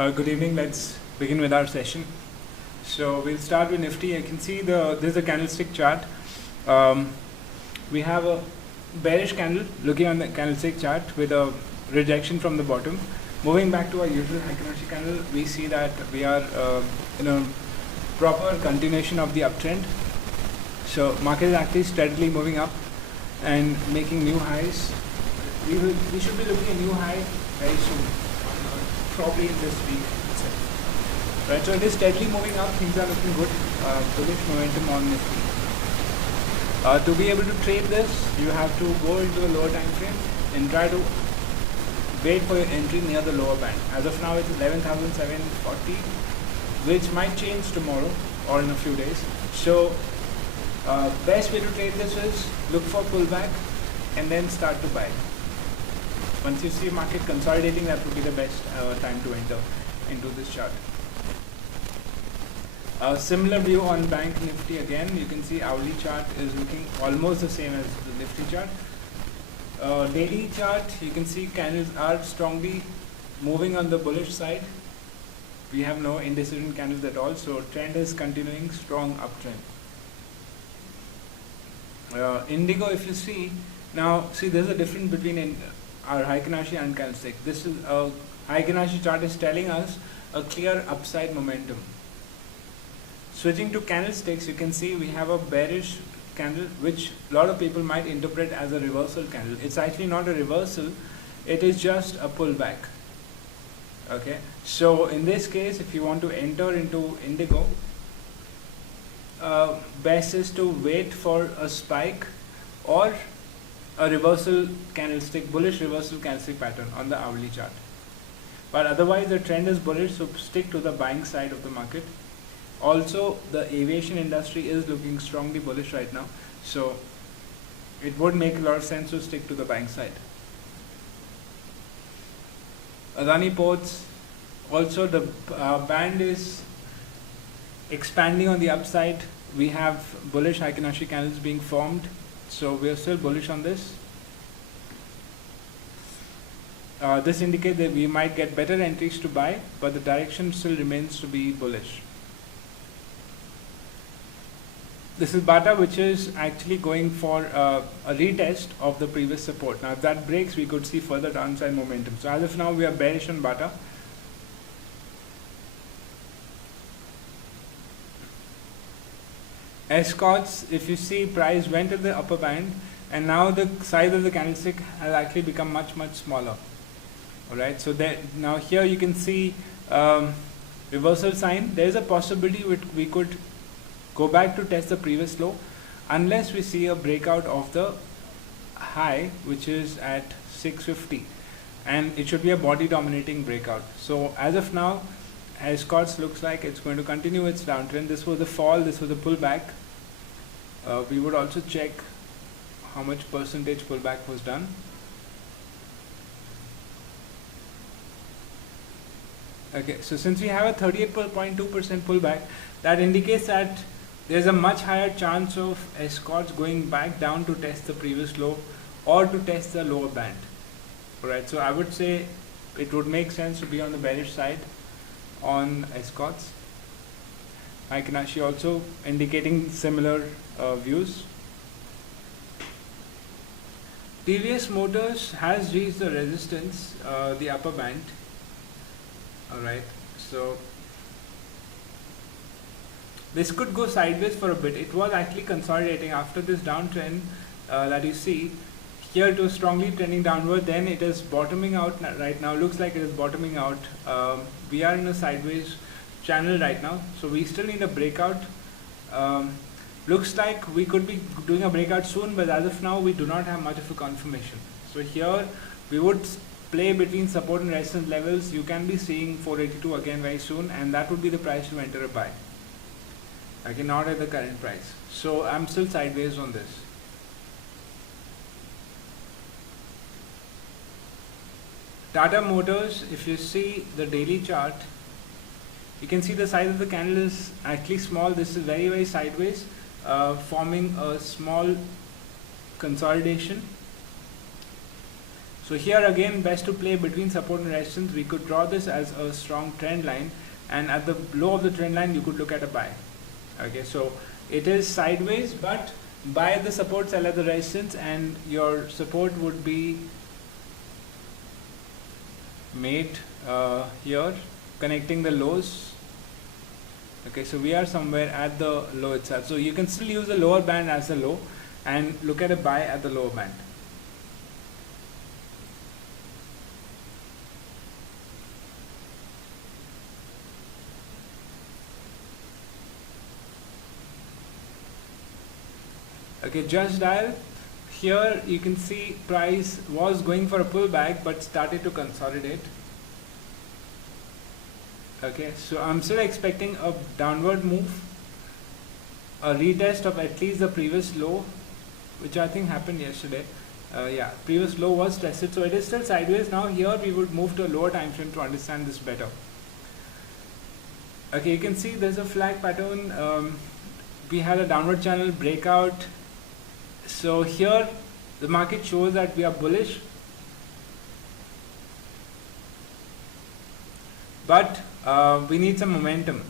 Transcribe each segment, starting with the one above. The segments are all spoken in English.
Good evening. Let's begin with our session. So we'll start with Nifty. You can see this is a candlestick chart. We have a bearish candle looking on the candlestick chart with a rejection from the bottom. Moving back to our usual Heiken Ashi candle, we see that we are in a proper continuation of the uptrend. So market is actually steadily moving up and making new highs. We should be looking at new high very soon, probably in this week itself. Right, so it is steadily moving up. Things are looking good. Bullish momentum on Nifty. To be able to trade this, you have to go into the lower time frame and try to wait for your entry near the lower band. As of now, it's 11,740, which might change tomorrow or in a few days. So, best way to trade this is look for pullback and then start to buy. Once you see market consolidating, that would be the best time to enter into this chart. Similar view on Bank Nifty again. You can see hourly chart is looking almost the same as the Nifty chart. Daily chart, you can see candles are strongly moving on the bullish side. We have no indecision candles at all, so trend is continuing strong uptrend. Indigo, if you see, now see there's a difference between our Heiken Ashi and candlestick. This is a Heiken Ashi chart is telling us a clear upside momentum. Switching to candlesticks, you can see we have a bearish candle, which a lot of people might interpret as a reversal candle. It's actually not a reversal, it is just a pullback. Okay, so in this case, if you want to enter into Indigo, best is to wait for a spike or a reversal candlestick, bullish reversal candlestick pattern on the hourly chart. But otherwise the trend is bullish, so stick to the buying side of the market. Also, the aviation industry is looking strongly bullish right now, so it would make a lot of sense to stick to the buying side. Adaniports, also the band is expanding on the upside. We have bullish Heiken Ashi candles being formed, so we are still bullish on this. This indicates that we might get better entries to buy, but the direction still remains to be bullish. This is Bata, which is actually going for a retest of the previous support. Now if that breaks, we could see further downside momentum. So as of now, we are bearish on Bata. Escorts, if you see, price went to the upper band and now the size of the candlestick has actually become much smaller. Alright, so now here you can see reversal sign. There is a possibility we could go back to test the previous low unless we see a breakout of the high, which is at 650, and it should be a body dominating breakout. So as of now, Escorts looks like it's going to continue its downtrend. This was a fall, this was a pullback. We would also check how much percentage pullback was done. Okay, so since we have a 38.2% pullback, that indicates that there's a much higher chance of Escorts going back down to test the previous low or to test the lower band. Alright, so I would say it would make sense to be on the bearish side on Escorts. Heiken Ashi also indicating similar views. TVS Motors has reached the resistance, the upper band. Alright, so this could go sideways for a bit. It was actually consolidating after this downtrend that you see. Here it was strongly trending downward, then it is bottoming out right now. Looks like it is bottoming out. We are in a sideways channel right now, so we still need a breakout. Looks like we could be doing a breakout soon, but as of now we do not have much of a confirmation. So here we would play between support and resistance levels. You can be seeing 482 again very soon, and that would be the price to enter a buy. Okay, not at the current price. So I'm still sideways on this. Tata Motors, if you see the daily chart, you can see the size of the candle is actually small. This is very sideways, forming a small consolidation. So here again, best to play between support and resistance. We could draw this as a strong trend line, and at the low of the trend line you could look at a buy. Okay, so it is sideways, but buy at the support, sell at the resistance, and your support would be made here, connecting the lows. Okay, so we are somewhere at the low itself, so you can still use the lower band as the low and look at a buy at the lower band. Okay, just dial. Here you can see price was going for a pullback but started to consolidate. Okay, so I'm still expecting a downward move, a retest of at least the previous low, which I think happened yesterday. Yeah, previous low was tested, so it is still sideways. Now here we would move to a lower time frame to understand this better. Okay, you can see there's a flag pattern. We had a downward channel breakout. So here the market shows that we are bullish, but we need some momentum.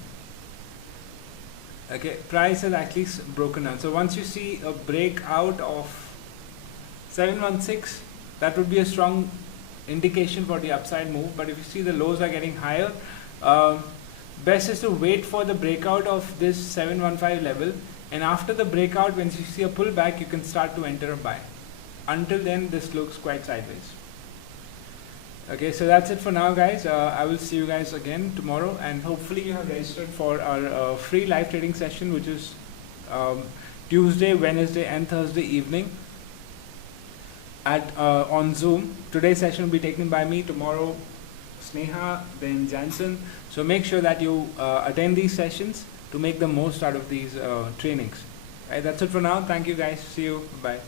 Okay, price has actually broken down. So once you see a breakout of 716, that would be a strong indication for the upside move. But if you see the lows are getting higher, best is to wait for the breakout of this 715 level, and after the breakout, when you see a pullback, you can start to enter a buy. Until then, this looks quite sideways. Okay, so that's it for now, guys. I will see you guys again tomorrow, and hopefully you have registered for our free live trading session, which is Tuesday, Wednesday and Thursday evening at on Zoom. Today's session will be taken by me, tomorrow Sneha, then Jansen. So make sure that you attend these sessions to make the most out of these trainings. Right, that's it for now. Thank you, guys. See you. Bye.